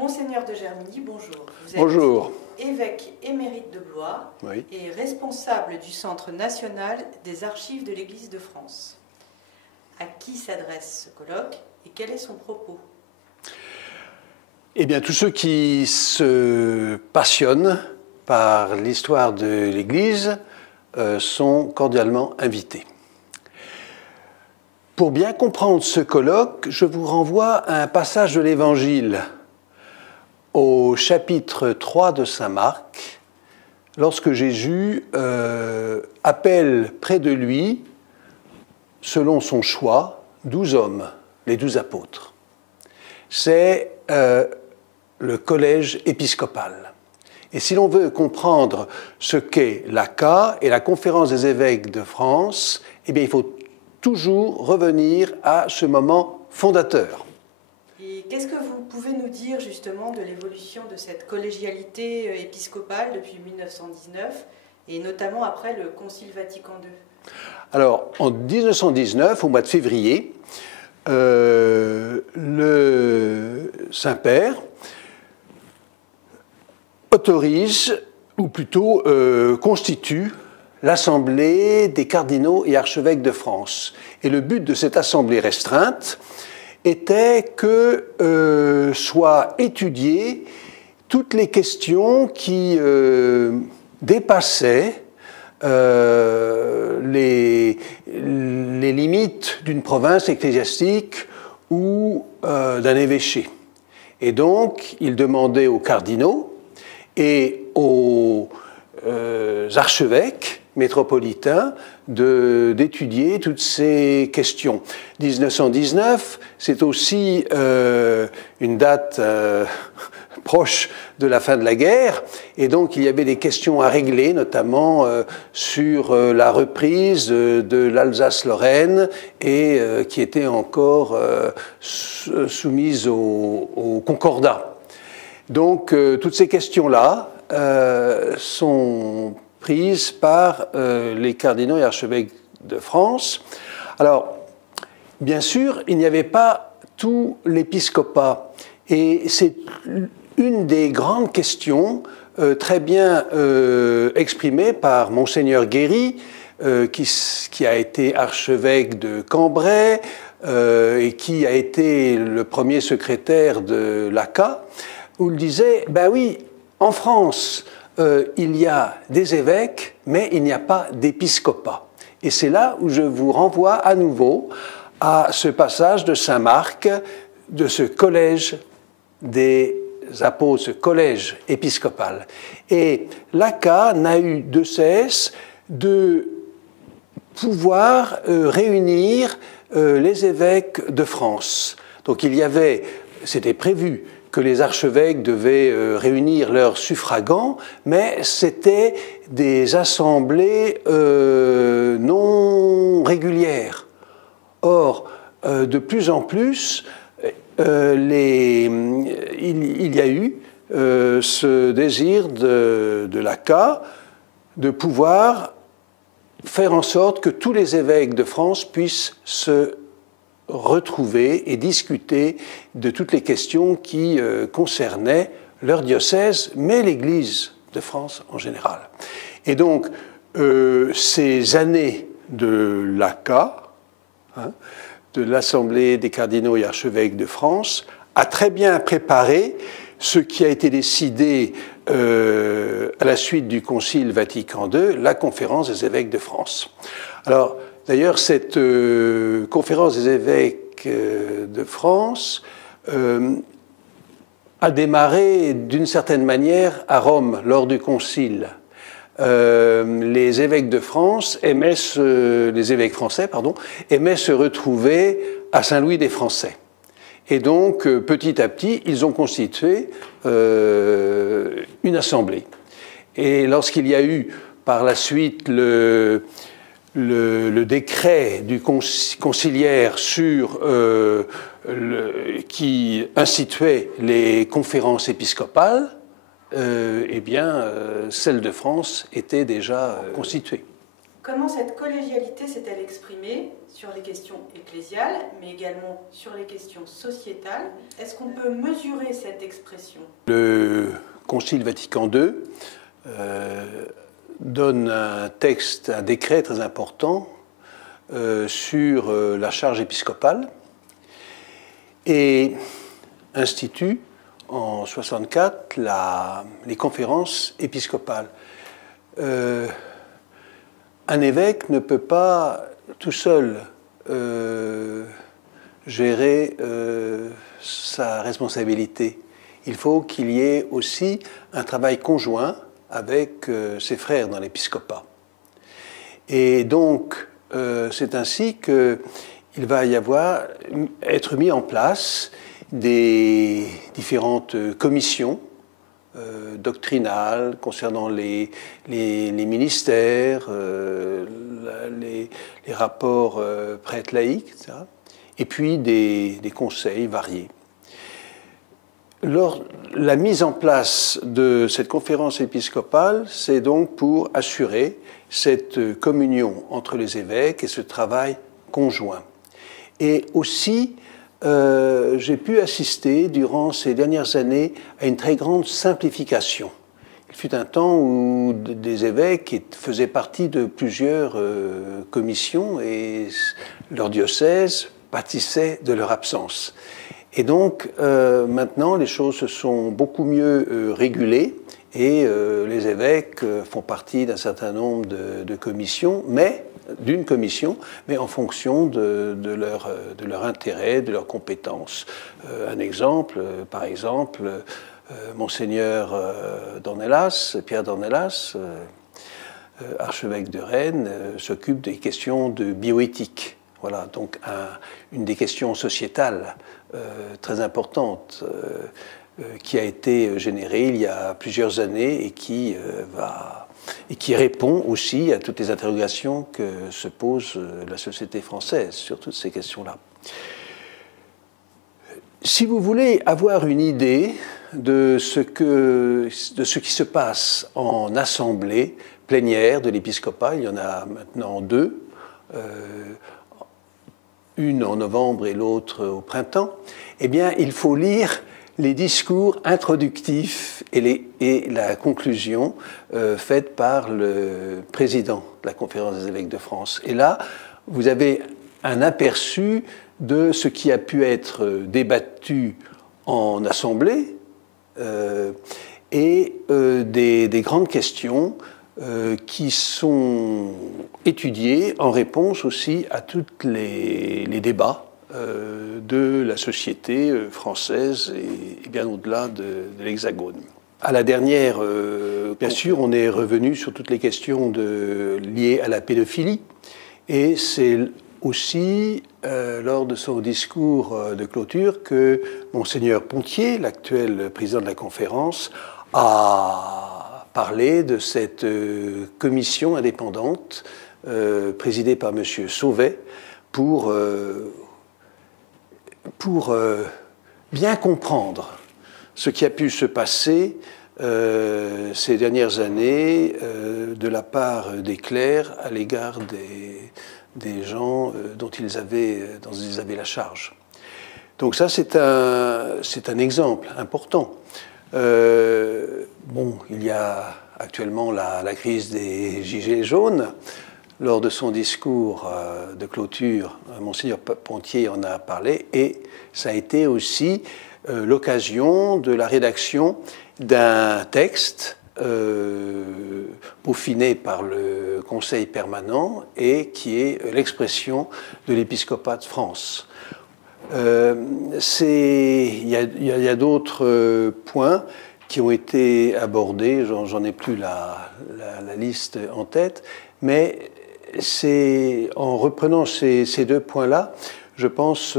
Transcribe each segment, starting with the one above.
Monseigneur de Germigny, bonjour. Vous êtes Bonjour. évêque émérite de Blois et responsable du Centre national des archives de l'Église de France. À qui s'adresse ce colloque et quel est son propos? Eh bien, tous ceux qui se passionnent par l'histoire de l'Église sont cordialement invités. Pour bien comprendre ce colloque, je vous renvoie à un passage de l'Évangile au chapitre 3 de saint Marc, lorsque Jésus appelle près de lui, selon son choix, 12 hommes, les 12 apôtres. C'est le collège épiscopal. Et si l'on veut comprendre ce qu'est l'ACA et la Conférence des évêques de France, eh bien, il faut toujours revenir à ce moment fondateur. Et qu'est-ce que vous pouvez nous dire justement de l'évolution de cette collégialité épiscopale depuis 1919 et notamment après le Concile Vatican II? Alors, en 1919, au mois de février, le Saint-Père autorise, ou plutôt constitue, l'Assemblée des cardinaux et archevêques de France. Et le but de cette assemblée restreinte était que soient étudiées toutes les questions qui dépassaient les limites d'une province ecclésiastique ou d'un évêché. Et donc, il demandait aux cardinaux et aux archevêques métropolitains d'étudier toutes ces questions. 1919, c'est aussi une date proche de la fin de la guerre, et donc il y avait des questions à régler, notamment sur la reprise de l'Alsace-Lorraine, et qui était encore soumise au Concordat. Donc toutes ces questions-là sont prises par les cardinaux et archevêques de France. Alors, bien sûr, il n'y avait pas tout l'épiscopat, et c'est une des grandes questions très bien exprimée par Monseigneur Guéry, qui a été archevêque de Cambrai et qui a été le premier secrétaire de l'ACA, où il disait, ben oui, en France, il y a des évêques, mais il n'y a pas d'épiscopat. Et c'est là où je vous renvoie à nouveau à ce passage de saint Marc, de ce collège des apôtres, ce collège épiscopal. Et l'ACA n'a eu de cesse de pouvoir réunir les évêques de France. Donc il y avait, c'était prévu, que les archevêques devaient réunir leurs suffragants, mais c'était des assemblées non régulières. Or, de plus en plus, il y a eu ce désir de l'ACA de pouvoir faire en sorte que tous les évêques de France puissent se retrouver et discuter de toutes les questions qui concernaient leur diocèse, mais l'Église de France en général. Et donc, ces années de l'ACA, de l'Assemblée des cardinaux et archevêques de France, a très bien préparé ce qui a été décidé à la suite du Concile Vatican II, la Conférence des évêques de France. Alors, d'ailleurs, cette conférence des évêques de France a démarré d'une certaine manière à Rome lors du Concile. Les évêques de France les évêques français, aimaient se retrouver à Saint-Louis des Français. Et donc, petit à petit, ils ont constitué une assemblée. Et lorsqu'il y a eu par la suite le décret du conciliaire qui instituait les conférences épiscopales, eh bien, celle de France était déjà constituée. Comment cette collégialité s'est-elle exprimée sur les questions ecclésiales, mais également sur les questions sociétales? Est-ce qu'on peut mesurer cette expression? Le Concile Vatican II donne un texte, un décret très important sur la charge épiscopale et institue en 1964 les conférences épiscopales. Un évêque ne peut pas tout seul gérer sa responsabilité. Il faut qu'il y ait aussi un travail conjoint avec ses frères dans l'épiscopat. Et donc, c'est ainsi qu'il va y avoir, être mis en place des différentes commissions doctrinales concernant les ministères, les rapports prêtres laïcs, etc. Et puis des conseils variés. La mise en place de cette conférence épiscopale, c'est donc pour assurer cette communion entre les évêques et ce travail conjoint. Et aussi, j'ai pu assister durant ces dernières années à une très grande simplification. Il fut un temps où des évêques faisaient partie de plusieurs commissions et leur diocèse pâtissait de leur absence. Et donc, maintenant, les choses se sont beaucoup mieux régulées et les évêques font partie d'un certain nombre de commissions, d'une commission, mais en fonction de leur intérêt, de leurs compétences. Un exemple, par exemple, Monseigneur Dornelas, Pierre Dornelas, archevêque de Rennes, s'occupe des questions de bioéthique. Voilà, donc une des questions sociétales très importante qui a été générée il y a plusieurs années et qui répond aussi à toutes les interrogations que se pose la société française sur toutes ces questions-là. Si vous voulez avoir une idée de ce qui se passe en assemblée plénière de l'épiscopat, il y en a maintenant deux, une en novembre et l'autre au printemps, eh bien, il faut lire les discours introductifs et la conclusion faite par le président de la Conférence des évêques de France. Et là, vous avez un aperçu de ce qui a pu être débattu en assemblée et des grandes questions qui sont étudiées en réponse aussi à tous les débats de la société française et bien au-delà de l'Hexagone. À la dernière, bien sûr, on est revenu sur toutes les questions liées à la pédophilie, et c'est aussi lors de son discours de clôture que Monseigneur Pontier, l'actuel président de la conférence, a parlé de cette commission indépendante présidée par M. Sauvet pour bien comprendre ce qui a pu se passer ces dernières années de la part des clercs à l'égard des gens dont ils avaient la charge. Donc ça, c'est un exemple important. Il y a actuellement la crise des gilets jaunes. Lors de son discours de clôture, Monseigneur Pontier en a parlé, et ça a été aussi l'occasion de la rédaction d'un texte peaufiné par le Conseil permanent et qui est l'expression de l'épiscopat de France. Il y a d'autres points qui ont été abordés, j'en ai plus la liste en tête, mais c'est en reprenant ces deux points-là, je pense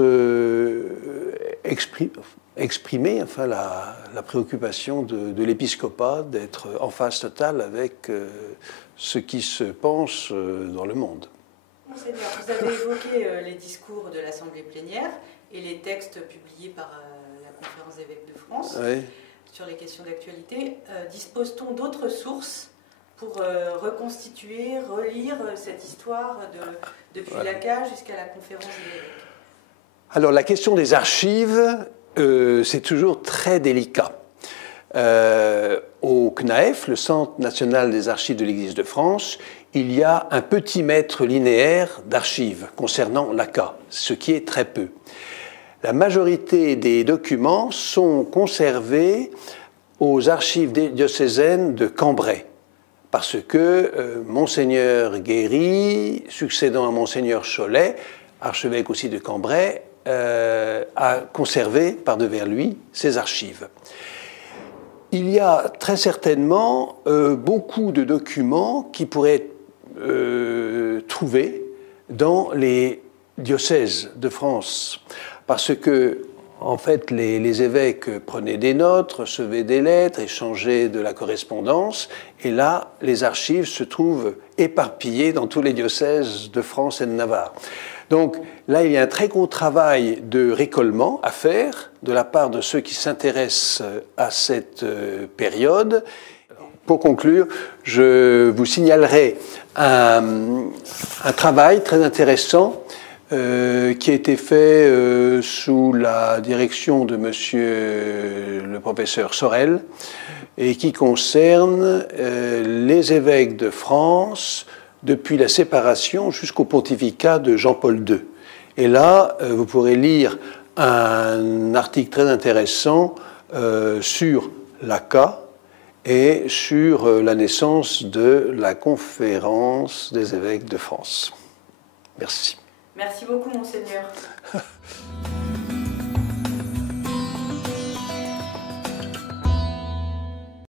exprimer la préoccupation de l'épiscopat d'être en phase totale avec ce qui se pense dans le monde. Monseigneur, vous avez évoqué les discours de l'Assemblée plénière et les textes publiés par la Conférence des évêques de France sur les questions d'actualité. Dispose-t-on d'autres sources pour reconstituer, relire cette histoire depuis l'ACA jusqu'à la conférence des évêques? Alors la question des archives, c'est toujours très délicat. Au CNAEF, le Centre national des archives de l'Église de France, il y a un petit mètre linéaire d'archives concernant l'ACA, ce qui est très peu. La majorité des documents sont conservés aux archives diocésaines de Cambrai, parce que Monseigneur Guéry, succédant à Monseigneur Cholet, archevêque aussi de Cambrai, a conservé par devers lui ces archives. Il y a très certainement beaucoup de documents qui pourraient être trouvés dans les diocèses de France, parce que en fait, les évêques prenaient des notes, recevaient des lettres, échangeaient de la correspondance, et là, les archives se trouvent éparpillées dans tous les diocèses de France et de Navarre. Donc là, il y a un très gros travail de récollement à faire de la part de ceux qui s'intéressent à cette période. Pour conclure, je vous signalerai un travail très intéressant qui a été fait sous la direction de monsieur le professeur Sorel et qui concerne les évêques de France depuis la séparation jusqu'au pontificat de Jean-Paul II. Et là, vous pourrez lire un article très intéressant sur l'ACA et sur la naissance de la conférence des évêques de France. Merci. Merci beaucoup, Monseigneur.